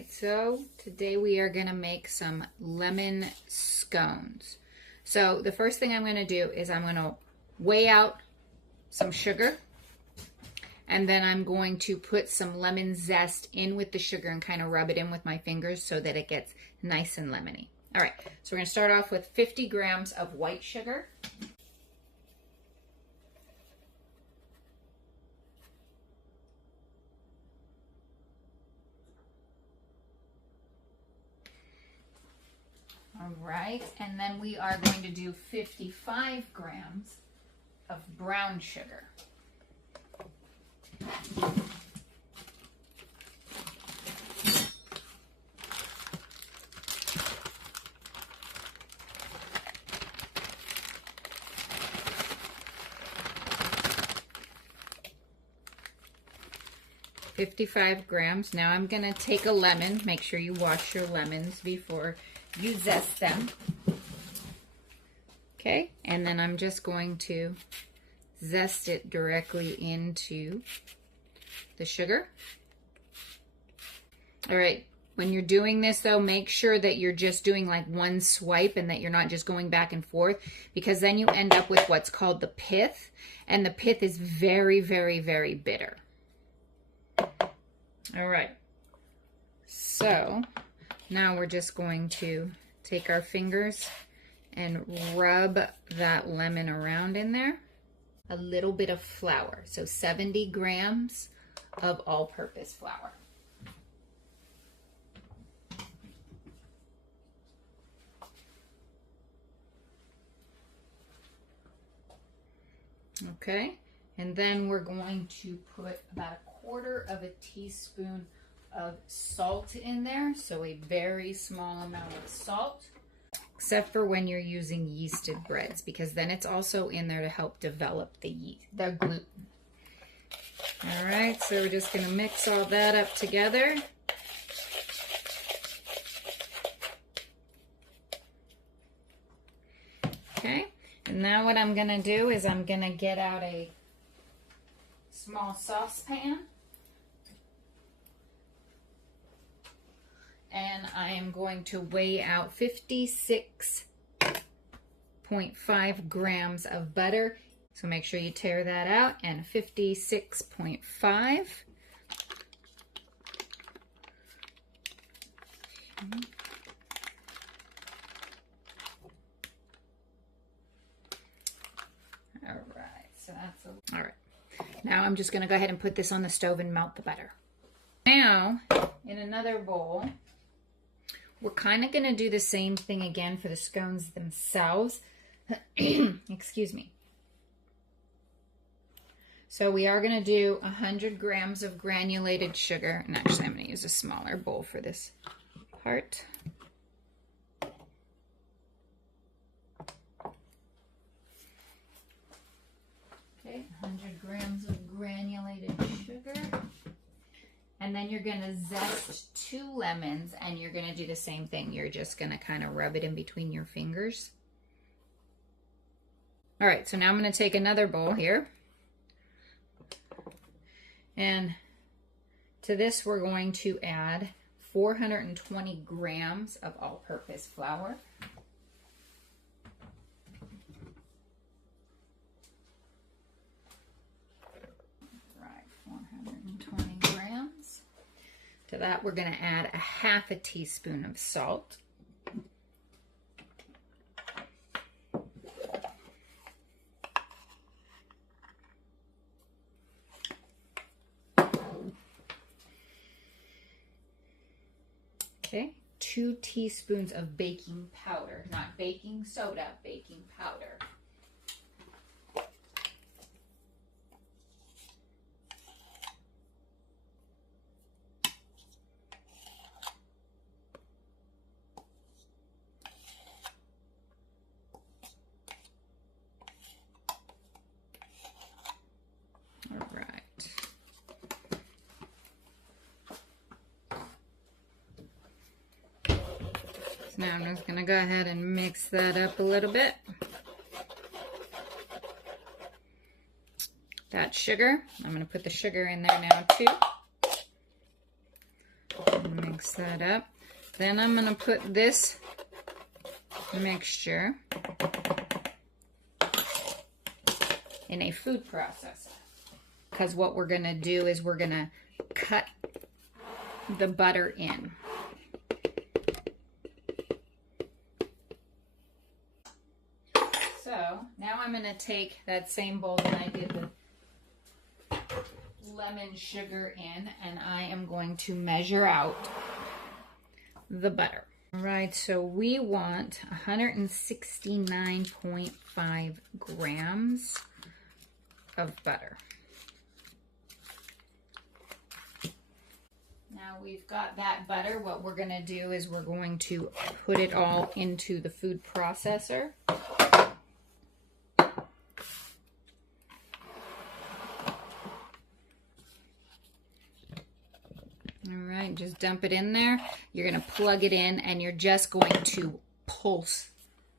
right, so today we are going to make some lemon scones. So the first thing I'm going to do is I'm going to weigh out some sugar, and then I'm going to put some lemon zest in with the sugar and kind of rub it in with my fingers so that it gets nice and lemony. All right, so we're going to start off with 50 grams of white sugar. All right, and then we are going to do 55 grams of brown sugar. $55 grams. Now I'm going to take a lemon. Make sure you wash your lemons before you zest them. Okay, and then I'm just going to zest it directly into the sugar. All right, when you're doing this though, make sure that you're just doing like one swipe and that you're not just going back and forth, because then you end up with what's called the pith, and the pith is very, very, very bitter. All right, so now we're just going to take our fingers and rub that lemon around in there. A little bit of flour, so 70 grams of all-purpose flour. Okay, and then we're going to put about 1/4 of a teaspoon of salt in there, so a very small amount of salt, except for when you're using yeasted breads, because then it's also in there to help develop the gluten. All right, so we're just going to mix all that up together. Okay, and now what I'm going to do is I'm going to get out a small saucepan. And I am going to weigh out 56.5 grams of butter. So make sure you tear that out, and 56.5. All right, so that's all right. Now I'm just going to go ahead and put this on the stove and melt the butter. Now, in another bowl, we're kind of going to do the same thing again for the scones themselves. Excuse me. So we are going to do 100 grams of granulated sugar. And actually, I'm going to use a smaller bowl for this part. Okay, 100 grams of granulated sugar. And then you're going to zest 2 lemons, and you're going to do the same thing. You're just going to kind of rub it in between your fingers. All right, so now I'm going to take another bowl here. And to this, we're going to add 420 grams of all-purpose flour. Right, 420 grams. To that, we're going to add a 1/2 teaspoon of salt. Okay, 2 teaspoons of baking powder, not baking soda, baking powder. All right. Now I'm just going to go ahead and mix that up a little bit. That sugar, I'm going to put the sugar in there now too. Mix Mix that up. Then I'm going to put this mixture in a food processor. Because what we're going to do is we're going to cut the butter in. So now I'm going to take that same bowl that I did the lemon sugar in, and I am going to measure out the butter. All right, so we want 169.5 grams of butter. Now we've got that butter. What we're going to do is we're going to put it all into the food processor. All right, just dump it in there. You're going to plug it in and you're just going to pulse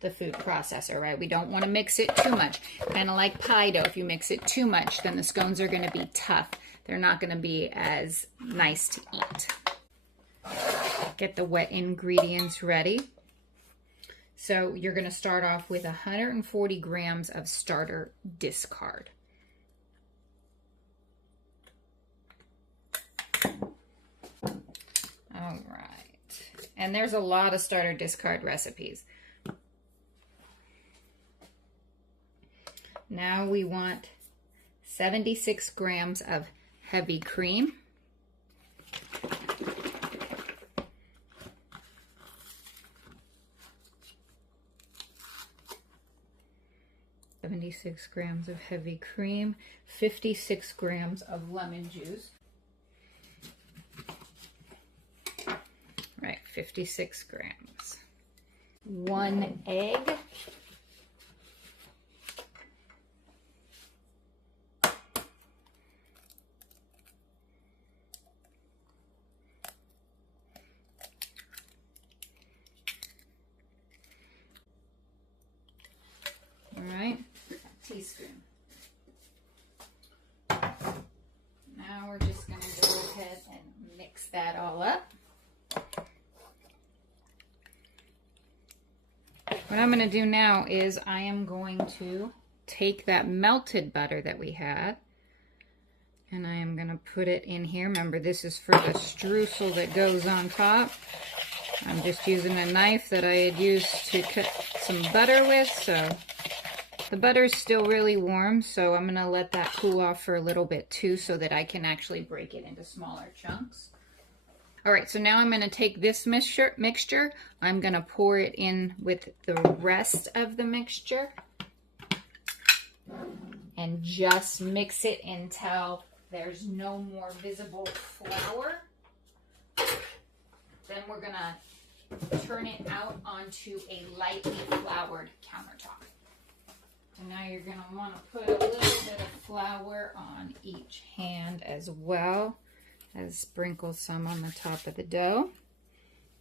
the food processor, right? We don't want to mix it too much. Kind of like pie dough. If you mix it too much, then the scones are going to be tough. They're not going to be as nice to eat. Get the wet ingredients ready. So you're going to start off with 140 grams of starter discard. All right. And there's a lot of starter discard recipes. Now we want 76 grams of heavy cream. (76 grams of heavy cream), 56 grams of lemon juice. Right, 56 grams. 1 egg. All right, a teaspoon. Now we're just going to go ahead and mix that all up. What I'm going to do now is I am going to take that melted butter that we had and I am going to put it in here. Remember, this is for the streusel that goes on top. I'm just using a knife that I had used to cut some butter with, so the butter is still really warm, so I'm going to let that cool off for a little bit too so that I can actually break it into smaller chunks. All right, so now I'm going to take this mixture. I'm going to pour it in with the rest of the mixture and just mix it until there's no more visible flour. Then we're going to turn it out onto a lightly floured countertop. And now you're going to want to put a little bit of flour on each hand as well. Sprinkle some on the top of the dough.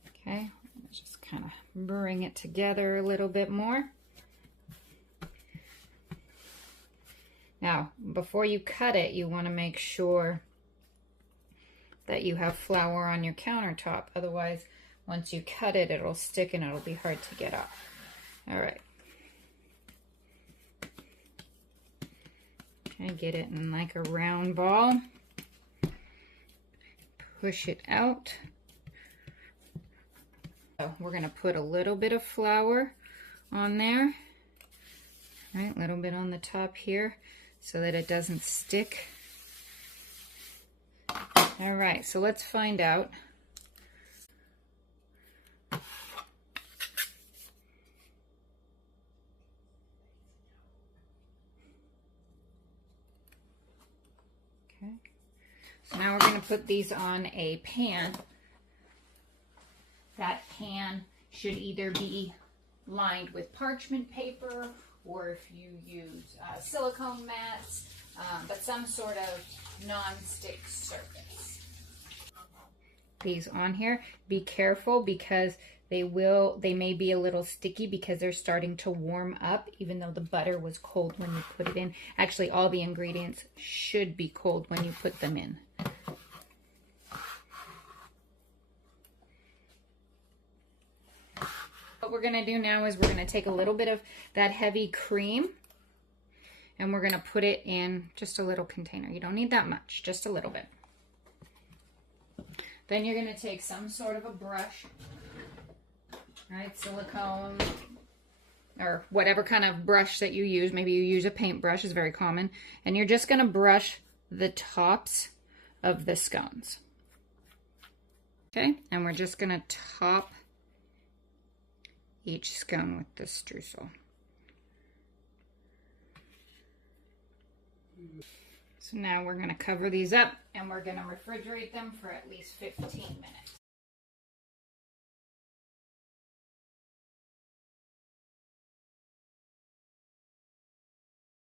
Okay, just kind of bring it together a little bit more. Now, before you cut it, you want to make sure that you have flour on your countertop. Otherwise, once you cut it, it'll stick and it'll be hard to get off. All right. Okay, get it in like a round ball. Push it out. So we're going to put a little bit of flour on there. All right, a little bit on the top here so that it doesn't stick. All right, so let's find out. Okay. So now we're going to put these on a pan. That pan should either be lined with parchment paper or if you use silicone mats, but some sort of non-stick surface. These on here, be careful because they may be a little sticky because they're starting to warm up even though the butter was cold when you put it in. Actually, all the ingredients should be cold when you put them in. What we're gonna do now is we're gonna take a little bit of that heavy cream and we're gonna put it in just a little container. You don't need that much, just a little bit. Then you're gonna take some sort of a brush, right, silicone, or whatever kind of brush that you use. Maybe you use a paintbrush, is very common. And you're just gonna brush the tops of the scones. Okay, and we're just gonna top each scone with the streusel. So now we're gonna cover these up and we're gonna refrigerate them for at least 15 minutes.